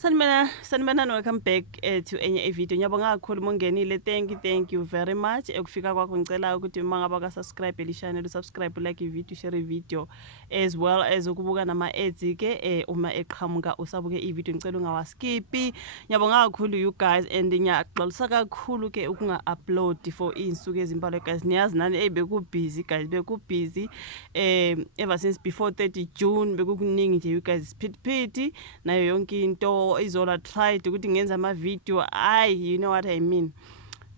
Sanibonani, welcome back to enye video. Ngiyabonga kakhulu mongenile. Thank you very much. Ekufika kwakho ngicela ukuthi mangaba ka subscribe elishane, subscribe, like i-video, share i-video as well as ukubuka nama ads ke uma eqhamuka usabuke i-video ngicela ungawaskipi. Ngiyabonga kakhulu you guys and ngiyaxolisa kakhulu ke ukunga-upload for insuku ezimbalo guys. Niyazi nani beku busy guys, beku busy ever since before 30 June bekukuningi nje you guys speed nayo yonke into izola tried ukuthi ngenza ama video you know what I mean.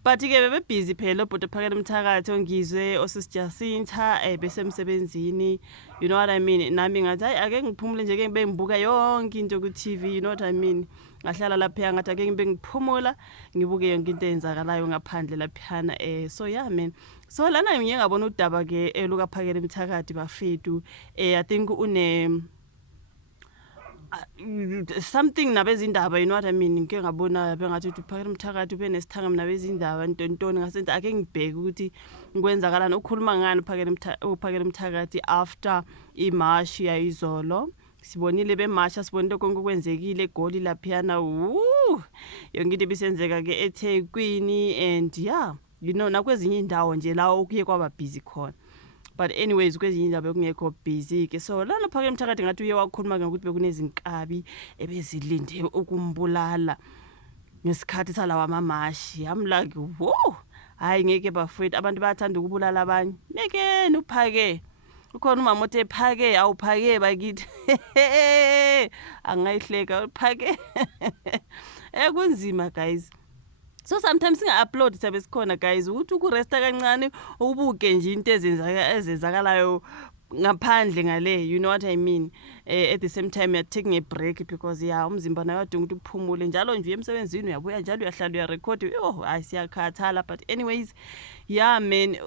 But ke bebe busy phela but phakela umthakathi ngizwe osisijasinta besemsebenzini, you know what I mean. Nami ngathi ake ngiphumule nje ke ngibe ngibuka yonke into ku TV, you know what I mean. Ngahlala lapha ngathi ake ngibe ngiphumula ngibuke yonke into eyenzakalayo ngaphandle lapha so yeah man. So lana ngiye ngabona udaba ke luka phakela umthakathi bafethu I think une something nabezindaba, you know what I mean. Ngike ngabona bengathi uphakela umthakathi ube nesithanga nabezindaba ntontoni ngasenze ake ngibheke ukuthi ngikwenzakalana ukhuluma ngani uphakela umthakathi after imarch yayizolo. Sibonile bemasha, sibonile konke okwenzekile eGoli laphiyana yonke into bisenzeka ke eThekwini and yeah, you know nakwezinye indawo nje la okuye kwaba busy khona. But anyways kwezinye indawo bekungekho busy ke, so lana phakela umthakathi ngathi uye wakhuluma ngokuthi bekunezinkabi ebezilinde ukumbulala ngesikhathi salawa mamashi. I'm like whoa, hayi ngeke bafowethu abantu bayathanda ukubulala abanye. Nekeni uphake ukhona umama othe phake awuphake bakithi angayihleka uphake kunzima guys. So sometimes singa-upload sabe sikhona guys ukuthi ukuresta kancane ubuke nje into ezenzakalayo ngaphandle ngale, you know what I mean. At the same time you're taking a break because yeah umzimba nayo udinga ukuthi uphumule njalo nje emsebenzini uyabuya njalo uyahlala uyarecord siyakhathala. But anyways yeah man,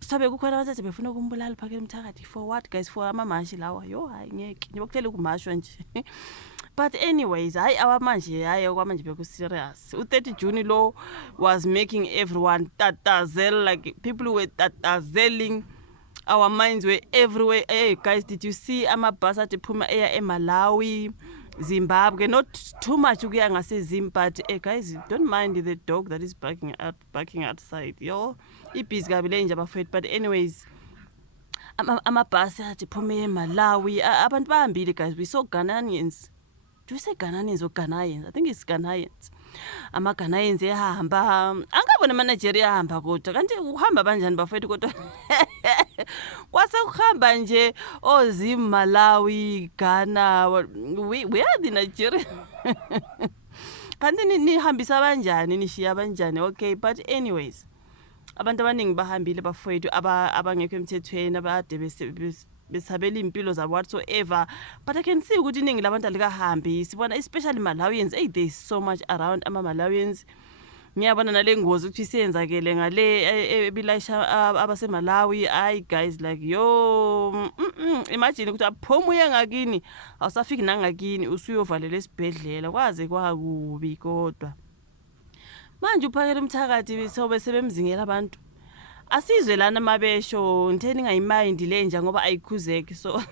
sabe kukhona abathathe befuna ukumbulala phakela umthakathi for what guys? For amamashi lawa hayi ngeke ngibokutshela ukumashwa nje. But anyways our manje kwamanje beku serious. U30 June lo was making everyone tatazel, like people were tatazeling, our minds were everywhere. Hey guys, did you see amabhasi athi phuma eMalawi, Zimbabwe? Not too much ukuya ngase but guys don't mind the dog that is barking outside. Yo ibhizi kabile nje bafethu. But anyways amabhasi athi phuma eMalawi, abantu bahambile guys. We saw Ghanaians. Do you say Ghanaians or Ghanaians? I think it's Ghanaians. Ghanaians ehamba angabona Nigeria ahamba kodwa kanti uhamba kanjani bafethu kodwa kwase ukuhamba nje Malawi, Ghana, we are the Nigeria. Kanti nihambisa kanjani nishiya kanjani? Okay, but anyways abantu abaningi bahambile bafethu abangekho emthethweni abade besabela impilo zabo whatsoever. But I can see ukuthi iningi labantu alikahambi. Sibona especially Malawians. There is so much around Malawians. Ngiyabona nale ngozi ukuthi siyenzakele ngale ebilayisha abaseMalawi. Guys like yo imagine ukuthi aphoma uye ngakini awusafiki nangakini usuyovalela esibhedlela kwaze kwakubi. Kodwa manje uphakela umthakathi sobe sebemzingela abantu asizwe lana mabesho ntheni ngayimind le nje ngoba ayikhuzeki. So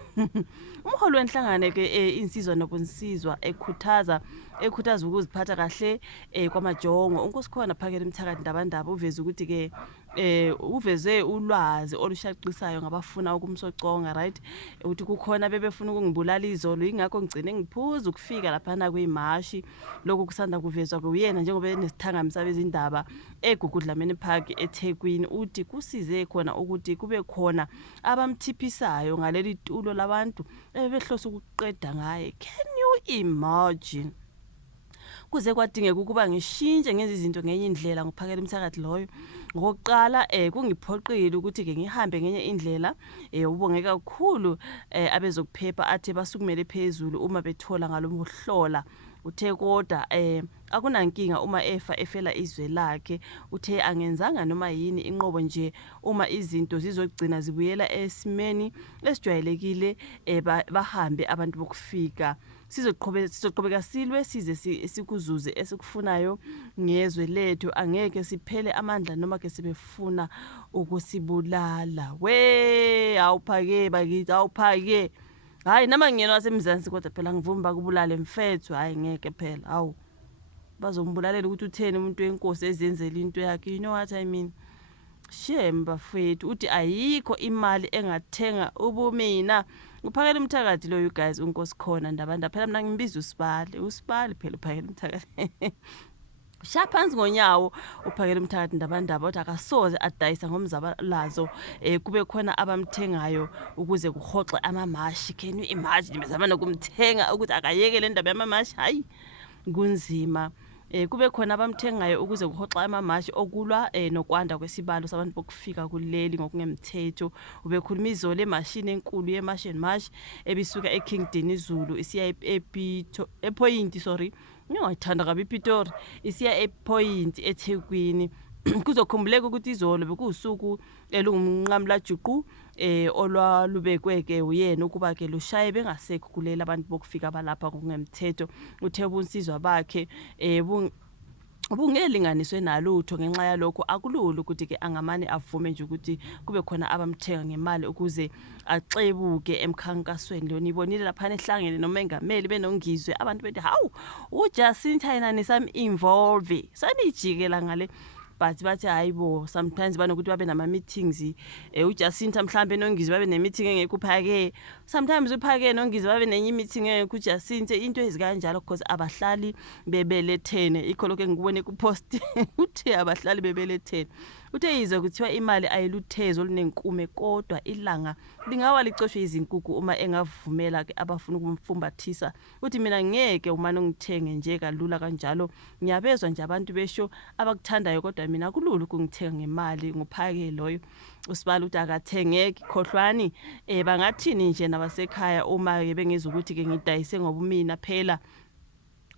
umholo wenhlangano ke insizwa nokunsizwa ekhuthaza ukuziphatha kahle kwamajongo. Unkosikhona phakela umthakathi ndabandaba uveze ukuthi ke uveze ulwazi olushaqisayo ngabafuna ukumsoconga, right? Ukuthi kukhona bebefuna ukungibulala izolo ingakho ngicine ngiphuza ukufika lapha na kwimashi. Lokho kusanda kuvezwa kuyena njengoba enesithanga msabezindaba eGugudlamini Park eThekwini. Uthi kusize khona ukuthi kube khona abamthiphisayo ngaleli tulo labantu ebehlosa ukuqeda ngaye. Can you imagine? Kuze kwadingeka ukuba ngishintshe ngenze izinto ngenye indlela ngophakela umthakathi loyo. Ngokuqala kungiphoqile ukuthi ke ngihambe ngenye indlela. Ubonge kakhulu abezokuphepha athe basukumele phezulu uma bethola ngalomuhlola. Uthe kodwa akunankinga uma efela izwe lakhe. Uthe angenzanga noma yini inqobo nje uma izinto zizogcina zibuyela esimeni esijwayelekile bahambe abantu bokufika. Sizoqhubeka silwe size sikuzuze esikufunayo ngezwe lethu. Angeke siphele amandla noma ke sibefuna ukusibulala. Awuphake bakithi awuphake hayi nama ngiyena wasemzansi kodwa phela ngivuma bakubulale mfethu, hayi ngeke phela, awu bazombulalela ukuthi utheni umuntu wenkosi ezenzela into yakhe, you know what I mean. Shame bafethu, uthi ayikho imali engathenga ubumina. Uphakela umthakathi lo, you guys, unkosi khona ndabanda phela mina ngimbiza usibali phela uphakela umthakathi. Sha phansi ngonyawo uphakela umthakathi ndabandaba uthi akasoze adayisa ngomzabalazo kube khona abamthengayo ukuze kuhoxe amamashi. Can you imagine bezama nokumthenga ukuthi akayeke le ndaba yamamashi? Hayi kunzima. Kube khona abamthengayo ukuze kuhoxa amamashi okulwa nokwanda kwesibalo sabantu bokufika kuleli ngokungemthetho. Ubekhuluma izolo emashini enkulu yeMarch and March ebisuka eKing Dinizulu isiya ePoint, sorry. Ngiyayithanda kabi iPitori isiya ePoint eThekwini. Kuzokhumbuleka ukuthi izolo bekusuku elungumnqamla juqu olwalubekweke uyena ukuba ke lushaye bengasekho kulela abantu bokufika balapha ngokungemthetho. Uthe ubunsizwa bakhe ubungelinganiswe nalutho. Ngenxa yalokho akulula ukuthi ke angamane avume nje ukuthi kube khona abamthenga ngemali ukuze axebuke emkhankasweni lo. Nibonile lapha ehlangene nomengameli benongizwe abantu bethi hawu uJacinta yena nisam involve sanijikela ngale. But bathi hayibo sometimes banokuthi babe nama meetings uJacinta mhlambe nongizwe babe ne meeting engekho uphake, sometimes uphake nongizwe babe nenye meeting engekho uJacinta, into ezikanjalo because abahlali bebelethene. Ikho lokho engikubone ku post uthi abahlali bebelethene. Uthe yize kuthiwa imali ayiluthezo lunenkume kodwa ilanga lingawa licoshwe izinkukhu uma engavumela ke abafuna ukumfumbathisa. Uthi mina ngeke umane ungithenge nje kalula kanjalo, ngiyabezwa nje abantu besho abakuthandayo kodwa mina kulula ukungithenga ngemali nguphake loyo. Usibala uthi akathengeki khohlwani. Bangathini nje nabasekhaya uma ke bengeza ukuthi ke ngidayise ngobumina phela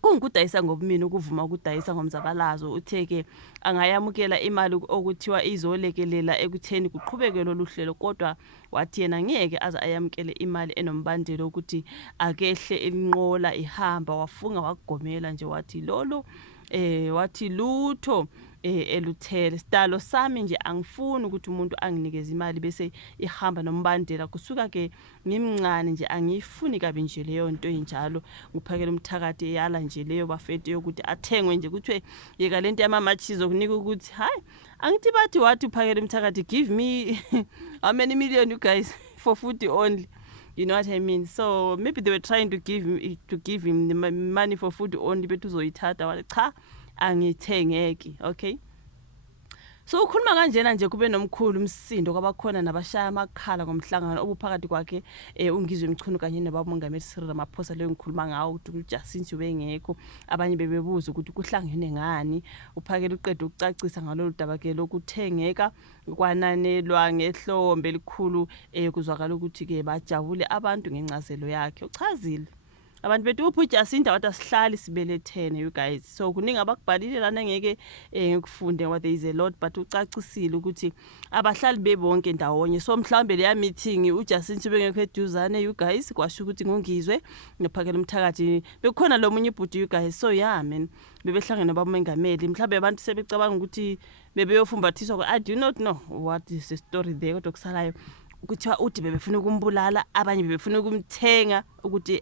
kungudayisa ngobumina ukuvuma ukudayisa ngomzabalazo. Utheke angayamukela imali okuthiwa izolekelela ekutheni kuqhubeke lolu hlelo kodwa wathi yena ngeke aze ayamukele imali enombandelo ukuthi akehle inqola ihamba. Wafunga wakugomela nje wathi lolo wathi lutho eluthele sitalo sami nje angifuni ukuthi umuntu anginikeze imali bese ihamba nombandela. Kusuka ke ngimncane nje angifuni kabi nje leyo nto enjalo. Ngiphakela umthakathi eyala nje leyo bafethu yokuthi athengwe nje kuthiwe yeka lento yamamachizo kunika ukuthi hayi angithi bathi wathi uphakela umthakathi give me how many million you guys for food only, you know what I mean. So maybe they were trying to give him the money for food only bethi uzoyithatha wathi cha angithengeki. Okay, so ukhuluma kanjena nje kube nomkhulu umsindo kwabakhona nabashaya amakhala ngomhlangano obuphakathi kwakhe ungizwe Mchunu kanye nobamongameli Cyril Ramaphosa leyo ngikhuluma ngawo ukuthi uJacinta ubengekho. Abanye bebebuza ukuthi kuhlangene ngani. Uphakela uqeda ukucacisa ngalolu daba ke lokuthengeka kwananelwa ngehlombe elikhulu kuzwakala ukuthi ke bajabule abantu ngencazelo yakhe. Uchazile abantu bethu uphi uJacinta wathi asihlali sibelethene, you guys. So kuningi abakubhalile lana ngeke ngikufunde what there is a lot but ucacisile ukuthi abahlali bebonke ndawonye. So mhlambe leya meeting uJacinta bengekho eduzane, you guys, kwasho ukuthi ngongizwe nophakela umthakathi bekhona lo munye ibhuti, you guys. So yeah man, bebehlangene nobamongameli mhlambe abantu sebecabanga ukuthi bebeyofumbathiswa. I do not know what is the story there kodwa kusalayo kuthiwa uthi bebefuna ukumbulala, abanye bebefuna ukumthenga ukuthi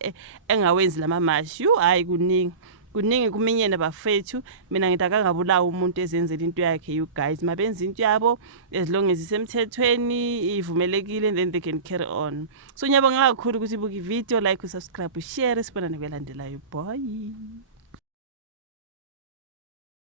engawenzi lamamashi. Hayi kuningi kuminyene bafethu. Mina ngithi akangabulawa umuntu ezenzela into yakhe, you guys. Mabenza into yabo as long as isemthethweni ivumelekile and then they can carry on. So ngiyabonga kakhulu ukuthi buka ivideo, like, subscribe, share, sibonane kwelandelayo. Bye.